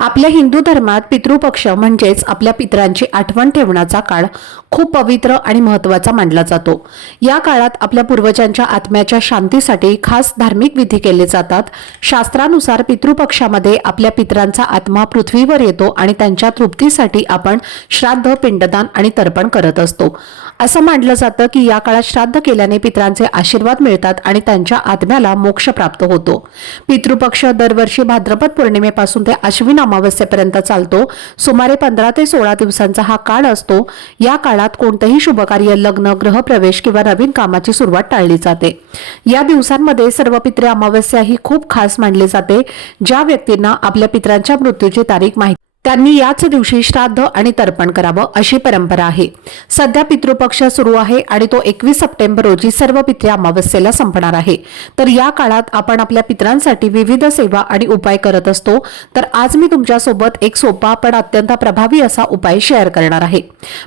आपल्या हिंदू धर्मात पितृपक्ष म्हणजेच आपल्या पितरांची आठवण ठेवण्याचा काळ खूप पवित्र आणि महत्त्वाचा मानला जातो. या काळात आपल्या पूर्वजांच्या आत्म्याच्या शांतीसाठी खास धार्मिक विधी केले जातात. शास्त्रानुसार पितृपक्षामध्ये आपल्या पितरांचा आत्मा पृथ्वीवर येतो आणि त्यांच्या तृप्तीसाठी आपण श्राद्ध पिंडदान आणि तर्पण करत असतो. असं मानलं जातं की या काळात श्राद्ध केल्याने पितरांचे आशीर्वाद मिळतात आणि त्यांच्या आत्म्याला मोक्ष प्राप्त होतो. पितृपक्ष दरवर्षी भाद्रपद पौर्णिमेपासून ते अश्विना अमावस्येपर्यंत चालतो. सुमारे पंधरा ते सोळा दिवसांचा हा काळ असतो. या काळात कोणतंही शुभकार्य लग्न ग्रहप्रवेश किंवा नवीन कामाची सुरुवात टाळली जाते. या दिवसांमध्ये सर्व पित्रे अमावस्या ही खूप खास मानली जाते. ज्या व्यक्तींना आपल्या पितरांच्या मृत्यूची तारीख माहिती त्यांनी याच दिवशी श्राद्ध आणि तर्पण करावं अशी परंपरा आहे. सध्या पितृपक्ष सुरू आहे आणि तो एकवीस सप्टेंबर रोजी सर्व पितृ अमावस्येला संपणार आहे. तर या काळात आपण आपल्या पित्रांसाठी विविध सेवा आणि उपाय करत असतो. तर आज मी तुमच्यासोबत एक सोपा पण अत्यंत प्रभावी असा उपाय शेअर करणार आहे.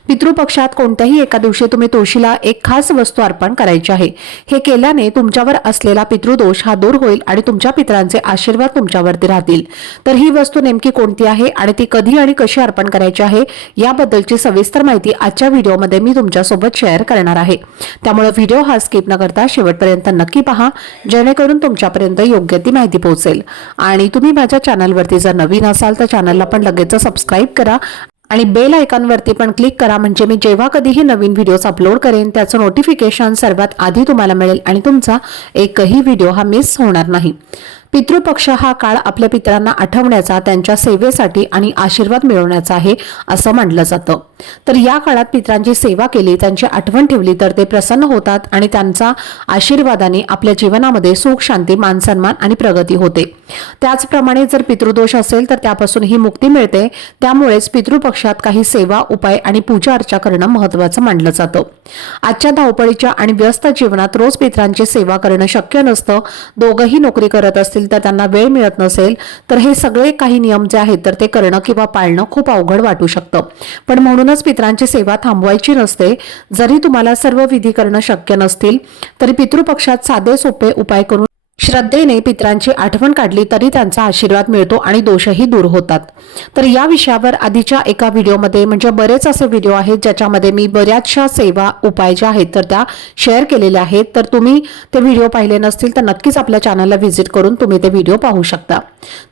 पितृपक्षात कोणत्याही एका दिवशी तुम्ही तुळशीला एक खास वस्तू अर्पण करायची आहे. हे केल्याने तुमच्यावर असलेला पितृदोष हा दूर होईल आणि तुमच्या पित्रांचे आशीर्वाद तुमच्यावरती राहतील. तर ही वस्तू नेमकी कोणती आहे आणि ती कधी आणि कशी अर्पण करायची आहे याबद्दलची सविस्तर माहिती आजच्या व्हिडिओमध्ये मी तुमच्यासोबत शेअर करणार आहे. त्यामुळे व्हिडिओ हा स्किप न करता शेवटपर्यंत नक्की पहा जेणेकरून तुमच्यापर्यंत योग्य ती माहिती पोहोचेल. आणि तुम्ही माझ्या चॅनलवरती जर नवीन असाल तर चॅनलला पण लगेच सबस्क्राईब करा आणि बेल आयकॉनवरती पण क्लिक करा म्हणजे मी जेव्हा कधीही नवीन व्हिडिओज अपलोड करेन त्याचं नोटिफिकेशन सर्वात आधी तुम्हाला मिळेल आणि तुमचा एकही व्हिडिओ हा मिस होणार नाही. पितृपक्ष हा काळ आपल्या पितरांना आठवण्याचा त्यांच्या सेवेसाठी आणि आशीर्वाद मिळवण्याचा आहे असं मानलं जातं. तर या काळात पितरांची सेवा केली त्यांची आठवण ठेवली तर ते प्रसन्न होतात आणि त्यांचा आशीर्वादाने आपल्या जीवनामध्ये सुख शांती मानसन्मान आणि प्रगती होते. त्याचप्रमाणे जर पितृदोष असेल तर त्यापासून ही मुक्ती मिळते. त्यामुळेच पितृपक्षात काही सेवा उपाय आणि पूजा अर्चा करणं महत्वाचं मानलं जातं. आजच्या धावपळीच्या आणि व्यस्त जीवनात रोज पितरांची सेवा करणं शक्य नसतं. दोघंही नोकरी करत असतील तर त्यांना वेळ मिळत नसेल तर हे सगळे काही नियम जे आहेत तर ते करणं किंवा पाळणं खूप अवघड वाटू शकतं. पण म्हणूनच पितरांची सेवा थांबवायची नसते. जरी तुम्हाला सर्व विधी करणं शक्य नसतील तरी पितृपक्षात साधे सोपे उपाय करून श्रद्धेने पितरांची आठवण काढली तरी त्यांचा आशीर्वाद मिळतो आणि दोषही दूर होतात. तर या विषयावर आधीच्या एका व्हिडिओमध्ये म्हणजे बरेच असे व्हिडिओ आहेत ज्याच्यामध्ये मी बऱ्याचशा सेवा उपाय ज्या आहेत तर त्या शेअर केलेल्या आहेत. तर तुम्ही ते व्हिडिओ पाहिले नसतील तर नक्कीच आपल्या चॅनलला व्हिजिट करून तुम्ही ते व्हिडिओ पाहू शकता.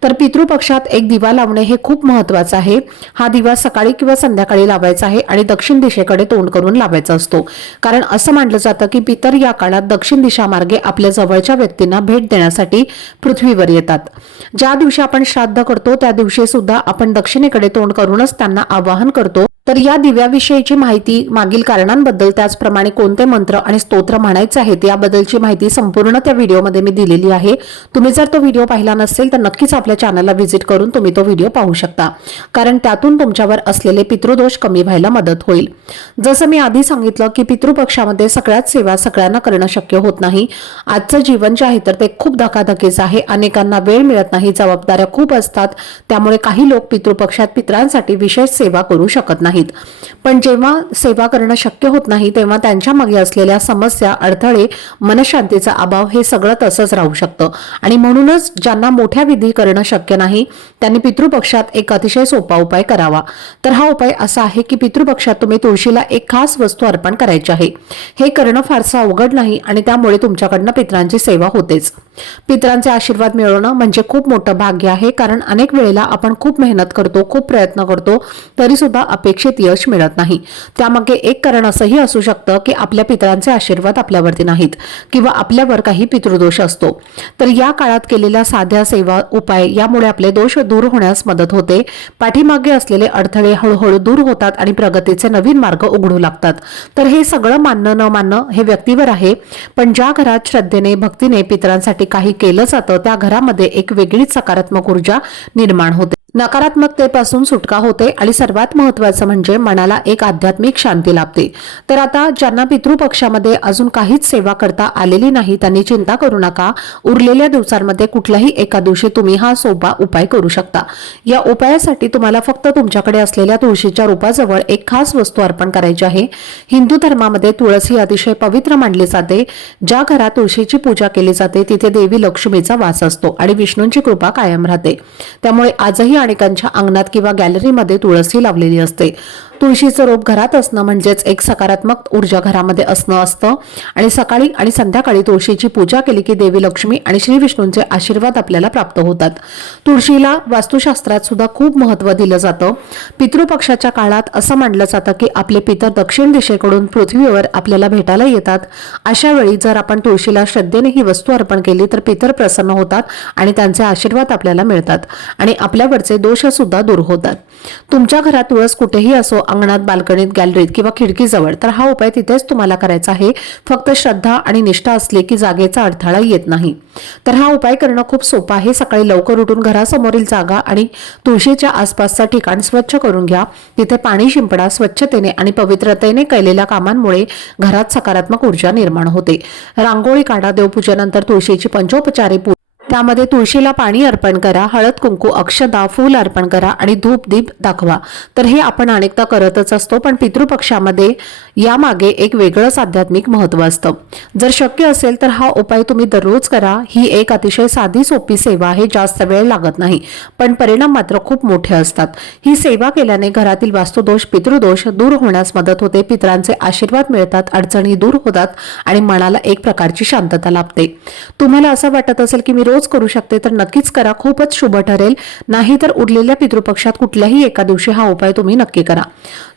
तर पितृपक्षात एक दिवा लावणे हे खूप महत्वाचं आहे. हा दिवा सकाळी किंवा संध्याकाळी लावायचा आहे आणि दक्षिण दिशेकडे तोंड करून लावायचा असतो. कारण असं मानलं जातं की पितर या काळात दक्षिण दिशामार्गे आपल्या जवळच्या व्यक्तींना भेट देण्यासाठी पृथ्वीवर येतात. ज्या दिवशी आपण श्राद्ध करतो त्या दिवशी सुद्धा आपण दक्षिणेकडे तोंड करूनच त्यांना आवाहन करतो तर या दिव्याविषयीची माहिती मागील कारणांबद्दल त्याचप्रमाणे कोणते मंत्र आणि स्तोत्र म्हणायचे आहेत याबद्दलची माहिती संपूर्ण त्या व्हिडिओमध्ये मी दिलेली आहे. तुम्ही जर तो व्हिडिओ पाहिला नसेल तर नक्कीच आपल्या चॅनलला व्हिजिट करून तुम्ही तो व्हिडिओ पाहू शकता. कारण त्यातून तुमच्यावर असलेले पितृदोष कमी व्हायला मदत होईल. जसं मी आधी सांगितलं की पितृपक्षामध्ये सगळ्याच सेवा सगळ्यांना करणं शक्य होत नाही. आजचं जीवन जे आहे तर ते खूप धकाधकीचं आहे. अनेकांना वेळ मिळत नाही जबाबदाऱ्या खूप असतात. त्यामुळे काही लोक पितृपक्षात पितरांसाठी विशेष सेवा करू शकत नाही नाहीत. पण जेव्हा सेवा करणं शक्य होत नाही तेव्हा त्यांच्या मागे असलेल्या समस्या अडथळे मनशांतीचा अभाव हे सगळं तसंच राहू शकतं. आणि म्हणूनच ज्यांना मोठ्या विधी करणं शक्य नाही त्यांनी पितृपक्षात एक अतिशय सोपा उपाय करावा. तर हा उपाय असा आहे की पितृपक्षात तुम्ही तुळशीला एक खास वस्तू अर्पण करायची आहे. हे करणं फारसं अवघड नाही आणि त्यामुळे तुमच्याकडनं पितरांची सेवा होतेच. पितरांचे आशीर्वाद मिळवणं म्हणजे खूप मोठं भाग्य आहे कारण अनेक वेळेला आपण खूप मेहनत करतो खूप प्रयत्न करतो तरी सुद्धा अपेक्षा अपेक्षित यश मिळत नाही. त्यामागे एक कारण असंही असू शकतं की आपल्या पितरांचे आशीर्वाद आपल्यावरती नाहीत किंवा आपल्यावर काही पितृदोष असतो. तर या काळात केलेल्या साध्या सेवा उपाय यामुळे आपले दोष दूर होण्यास मदत होते. पाठीमागे असलेले अडथळे हळूहळू दूर होतात आणि प्रगतीचे नवीन मार्ग उघडू लागतात. तर हे सगळं मानणं न मानणं हे व्यक्तीवर आहे. पण ज्या घरात श्रद्धेने भक्तीने पितरांसाठी काही केलं जातं त्या घरामध्ये एक वेगळीच सकारात्मक ऊर्जा निर्माण होते. नकारात्मकतेपासून सुटका होते आणि सर्वात महत्वाचं म्हणजे मनाला एक आध्यात्मिक शांती लाभते. तर आता ज्यांना पितृपक्षामध्ये अजून काहीच सेवा करता आलेली नाही त्यांनी चिंता करू नका. उरलेल्या दिवसांमध्ये कुठल्याही एका दिवशी तुम्ही हा सोपा उपाय करू शकता. या उपायासाठी तुम्हाला फक्त तुमच्याकडे असलेल्या तुळशीच्या रूपाजवळ एक खास वस्तू अर्पण करायची आहे. हिंदू धर्मामध्ये तुळस ही अतिशय पवित्र मानली जाते. ज्या घरात तुळशीची पूजा केली जाते तिथे देवी लक्ष्मीचा वास असतो आणि विष्णूंची कृपा कायम राहते. त्यामुळे आजही अनेकांच्या अंगणात किंवा गॅलरीमध्ये तुळसी लावलेली असते. तुळशीचं रोप घरात असणं म्हणजेच एक सकारात्मक ऊर्जा घरामध्ये असणं असतं. आणि सकाळी आणि संध्याकाळी तुळशीची पूजा केली की देवी लक्ष्मी आणि श्री विष्णूंचे आशीर्वाद आपल्याला प्राप्त होतात. तुळशीला वास्तुशास्त्रात सुद्धा खूप महत्त्व दिलं जातं. पितृपक्षाच्या काळात असं मानलं जातं की आपले पितर दक्षिण दिशेकडून पृथ्वीवर आपल्याला भेटायला येतात. अशा वेळी जर आपण तुळशीला श्रद्धेने ही वस्तू अर्पण केली तर पितर प्रसन्न होतात आणि त्यांचे आशीर्वाद आपल्याला मिळतात. आणि आपल्यावरचे दोष सुद्धा दूर होतात. तुमच्या घरात तुळस कुठेही असो अंगणात बाल्कनीत गॅलरीत किंवा खिडकीजवळ तर हा उपाय तिथेच तुम्हाला करायचा आहे. फक्त श्रद्धा आणि निष्ठा असली की जागेचा अडथळा येत नाही. तर हा उपाय करणं खूप सोपं आहे. सकाळी लवकर उठून घरासमोरील जागा आणि तुळशीच्या आसपासचं ठिकाण स्वच्छ करून घ्या. तिथे पाणी शिंपडा स्वच्छतेने आणि पवित्रतेने केलेल्या कामांमुळे घरात सकारात्मक ऊर्जा निर्माण होते. रांगोळी काढा देवपूजेनंतर तुळशीची पंचोपचारी पू त्यामध्ये तुळशीला पाणी अर्पण करा हळद कुंकू अक्षदा फूल अर्पण करा आणि धूप दीप दाखवा. तर हे आपण अनेकदा करतच असतो पण पितृपक्षामध्ये यामागे एक वेगळंच आध्यात्मिक महत्त्व असतं. जर शक्य असेल तर हा उपाय तुम्ही दररोज करा. ही एक अतिशय साधी सोपी सेवा आहे जास्त वेळ लागत नाही पण परिणाम मात्र खूप मोठे असतात. ही सेवा केल्याने घरातील वास्तुदोष पितृदोष दूर होण्यास मदत होते पितरांचे आशीर्वाद मिळतात अडचणी दूर होतात आणि मनाला एक प्रकारची शांतता लाभते. तुम्हाला असं वाटत असेल की मी रोज करू शकते तर नक्कीच करा. खूपच शुभ ठरेल. नाही तर उरलेल्या पितृपक्षात कुठल्याही एका दिवशी हा उपाय तुम्ही नक्की करा.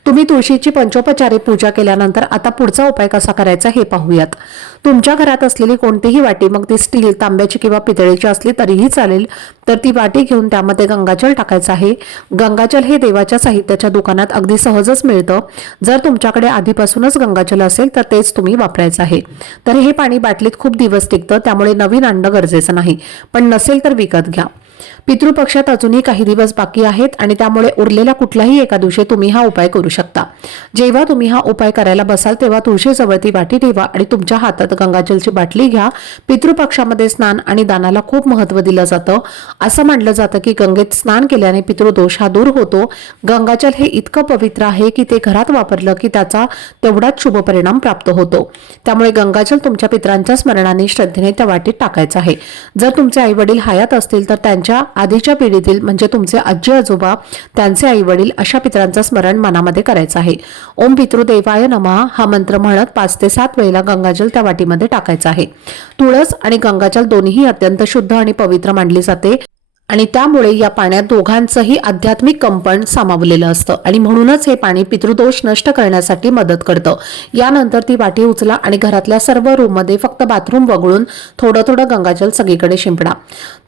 तुम्ही तुळशीची पंचोपचारे पूजा केल्यानंतर आता पुढचा उपाय कसा करायचा हे पाहूयात. तुमच्या घरात असलेली कोणतीही वाटी मग ती स्टील तांब्याची किंवा पितळेची असली तरीही चालेल तर ती वाटी घेऊन त्यामध्ये गंगाजल टाकायचं आहे. गंगाजल हे देवाच्या साहित्याच्या दुकानात अगदी सहजच मिळतं. जर तुमच्याकडे आधीपासूनच गंगाजल असेल तर तेच तुम्ही वापरायचं आहे. तर हे पाणी बाटलीत खूप दिवस टिकतं त्यामुळे नवीन आणणं गरजेचं नाही. पण नसेल तर विकत घ्या. पितृपक्षात अजूनही काही दिवस बाकी आहेत आणि त्यामुळे उरलेल्या कुठल्याही एका दिवशी तुम्ही हा उपाय करू शकता. जेव्हा तुम्ही हा उपाय करायला बसाल तेव्हा तुळशीजवळ ती वाटी ठेवा आणि तुमच्या हातात गंगाजलची बाटली घ्या. पितृपक्षामध्ये स्नान आणि दानाला खूप महत्त्व दिलं जातं. असं मानलं जातं की गंगेत स्नान केल्याने पितृदोष हा दूर होतो. गंगाजल हे इतकं पवित्र आहे की ते घरात वापरलं की त्याचा तेवढाच शुभ परिणाम प्राप्त होतो. त्यामुळे गंगाजल तुमच्या पित्रांच्या स्मरणाने श्रद्धेने त्या वाटीत टाकायचं आहे. जर तुमचे आई वडील हयात असतील तर त्यांच्या आधीच्या पिढीतील म्हणजे तुमचे आजी आजोबा त्यांचे आई वडील अशा पित्रांचं स्मरण मनामध्ये करायचं आहे. ओम पितृदेवाय नमः हा मंत्र म्हणत पाच ते सात वेळेला गंगाजल त्या वाटीमध्ये टाकायचं आहे. तुळस आणि गंगाजल दोन्हीही अत्यंत शुद्ध आणि पवित्र मानली जाते. आणि त्यामुळे या पाण्यात दोघांचंही आध्यात्मिक कंपन सामावलेलं असतं. आणि म्हणूनच हे पाणी पितृदोष नष्ट करण्यासाठी मदत करतं. यानंतर ती वाटी उचला आणि घरातल्या सर्व रूममध्ये फक्त बाथरूम वगळून थोडं थोडं गंगाजल सगळीकडे शिंपडा.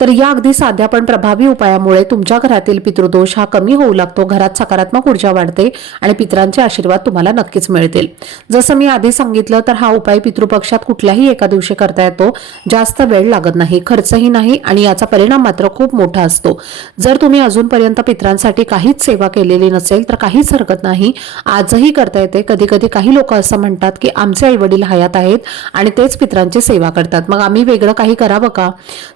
तर या अगदी साध्या पण प्रभावी उपायामुळे तुमच्या घरातील पितृदोष हा कमी होऊ लागतो घरात सकारात्मक ऊर्जा वाढते आणि पितरांचे आशीर्वाद तुम्हाला नक्कीच मिळतील. जसं मी आधी सांगितलं तर हा उपाय पितृपक्षात कुठल्याही एका दिवशी करता येतो. जास्त वेळ लागत नाही खर्चही नाही आणि याचा परिणाम मात्र खूप मोठा असतो. जर तुम्ही अजूनपर्यंत पितरांसाठी काहीच सेवा केलेली नसेल तर काहीच हरकत नाही. आजही करता येते. कधी कधी काही लोक असं म्हणतात की आमचे आई वडील हयात आहेत आणि तेच पित्रांची सेवा करतात. मग आम्ही वेगळं काही करावं का?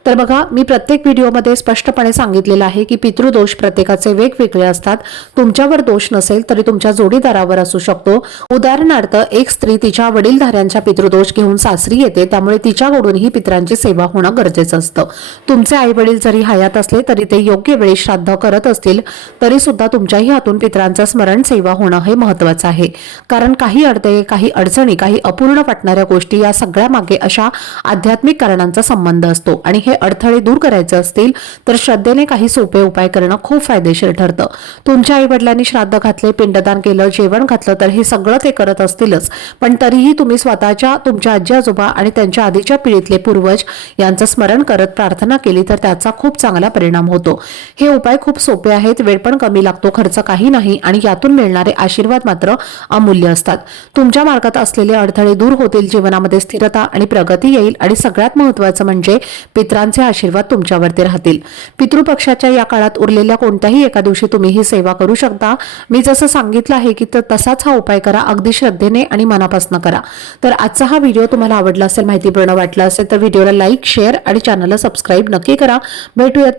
तर बघा मी प्रत्येक व्हिडिओमध्ये स्पष्टपणे सांगितलेलं आहे की पितृदोष प्रत्येकाचे वेगवेगळे असतात. तुमच्यावर दोष नसेल तरी तुमच्या जोडीदारावर असू शकतो. उदाहरणार्थ एक स्त्री तिच्या वडीलधाऱ्यांच्या पितृदोष घेऊन सासरी येते त्यामुळे तिच्याकडूनही पितरांची सेवा होणं गरजेचं असतं. तुमचे आई वडील जरी हयात असले तरी ते योग्य वेळी श्राद्ध करत असतील तरी सुद्धा तुमच्याही हातून पितरांचं स्मरण सेवा होणं हे महत्वाचं आहे. कारण काही अडथळे काही अडचणी काही अपूर्ण वाटणाऱ्या गोष्टी या सगळ्या मागे अशा आध्यात्मिक कारणांचा संबंध असतो. आणि हे अडथळे दूर करायचे असतील तर श्रद्धेने काही सोपे उपाय करणं खूप फायदेशीर ठरतं. तुमच्या आई वडिलांनी श्राद्ध घातले पिंडदान केलं जेवण घातलं तर हे सगळं ते करत असतीलच. पण तरीही तुम्ही स्वतःच्या तुमच्या आजी आजोबा आणि त्यांच्या आधीच्या पिढीतले पूर्वज यांचं स्मरण करत प्रार्थना केली तर त्याचा खूप चांगला परिणाम होतो. हे उपाय खूप सोपे आहेत वेळ पण कमी लागतो खर्च काही नाही आणि यातून मिळणारे आशीर्वाद मात्र अमूल्य असतात. तुमच्या मार्गात असलेले अडथळे दूर होतील जीवनामध्ये स्थिरता आणि प्रगती येईल आणि सगळ्यात महत्त्वाचं म्हणजे पित्रांचे आशीर्वाद तुमच्यावरती राहतील. पितृपक्षाच्या या काळात उरलेल्या कोणत्याही एका दिवशी तुम्ही ही सेवा करू शकता. मी जसं सांगितलं आहे की तर तसाच हा उपाय करा अगदी श्रद्धेने आणि मनापासून करा. तर आजचा हा व्हिडिओ तुम्हाला आवडला असेल माहितीपूर्ण वाटला असेल तर व्हिडिओला लाईक शेअर आणि चॅनलला सबस्क्राईब नक्की करा. भेटूयात